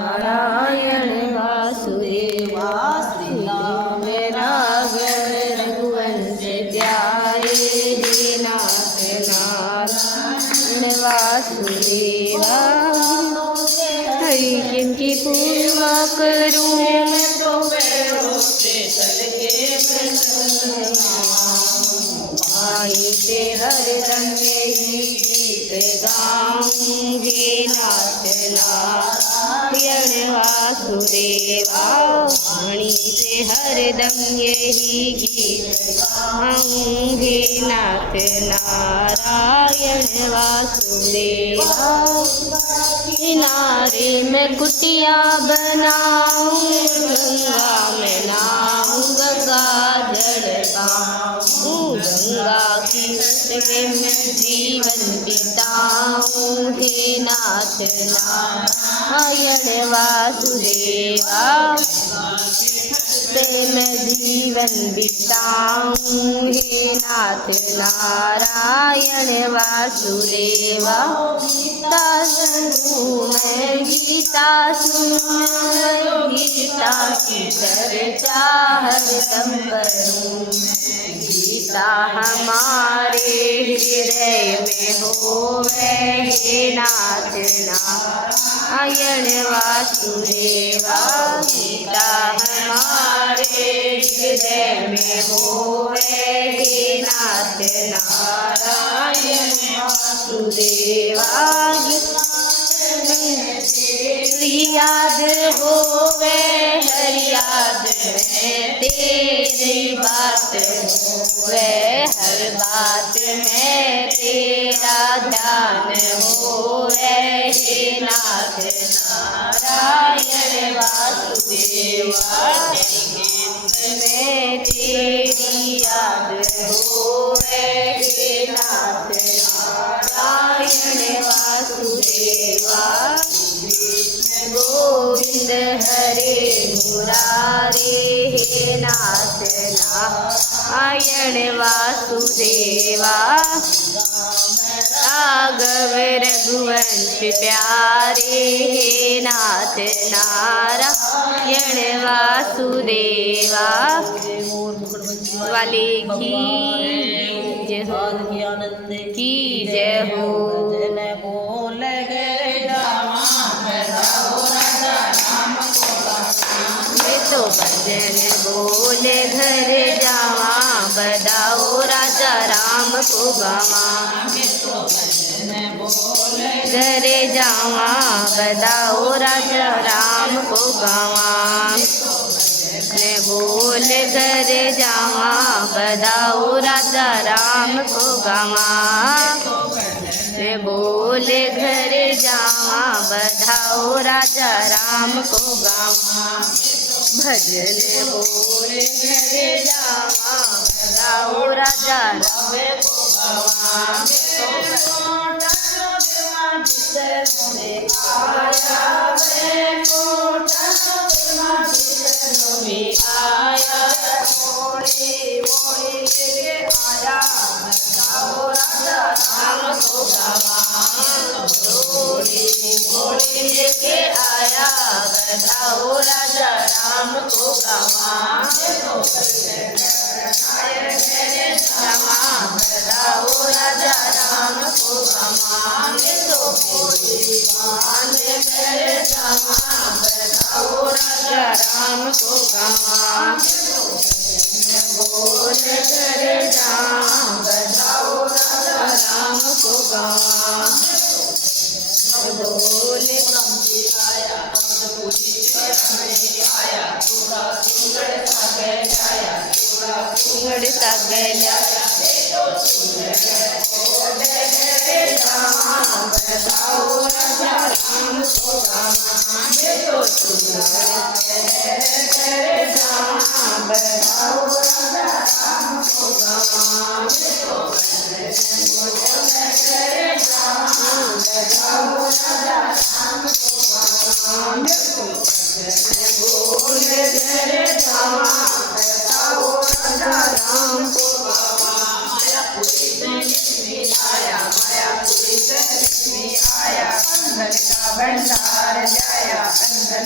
नारायण वासुदेवा श्री राम राघव रघुवंश प्यारे हे नाथ नारायण वासुदेवा। हरि जिनकी पूजा करूं आई से हरदम यही गीत गाऊंगी नाथ नारायण वासुदेवा। वाणी से हरदम यही गीत गाऊंगी नाथ नारायण वासुदेवा। किनारे में कुटिया बनाऊं गंगा में नाऊं गंगा जल पाऊं गंगा की तट में जीवन बिताऊं हे नाथ नारायण वासुदेवा। में जीवन बिताऊं हे नाथ नारायण वासुदेवा। गीता सुनूं मैं गीता सुनूं गीता की चर्चा हरदम करूं। गीता हमारे हृदय में होवे हे नाथ नारायण वासुदेवा। गीता हमारे हृदय में होवे हे नाथ नारायण वासुदेवा। याद होवे हर याद में तेरी बात होवे हर बात में तेरा ध्यान होवे हे नाथ नारायण वासुदेवा। में तेरी याद होवे हे नाथ नारायण वासुदेवा। गोविंद हरे मुरारे हे नाथ नारायण वासुदेवा। राघव रघुवंश प्यारे हे नाथ नारायण वासुदेवा। वाले की जय हो। तो भजन बोल घर जावा बदाओ राजा राम को गावा। घर जावा बदाओ राजा राम को गावा। बोल घर जावा बदाओ राजा राम को गावा। बोल घर जावा बधाओ राजा राम को गावा। भजन बोल घर जावा बधाओ राजा राम को गावा। लेके आया बधाओ राजा राम को गावा। बधाओ राजा राम को गावा। बधाओ राजा राम को गावा। बोल घर जावा बधाओ राजा राम को गावा। बोल भंडार जाया अंदर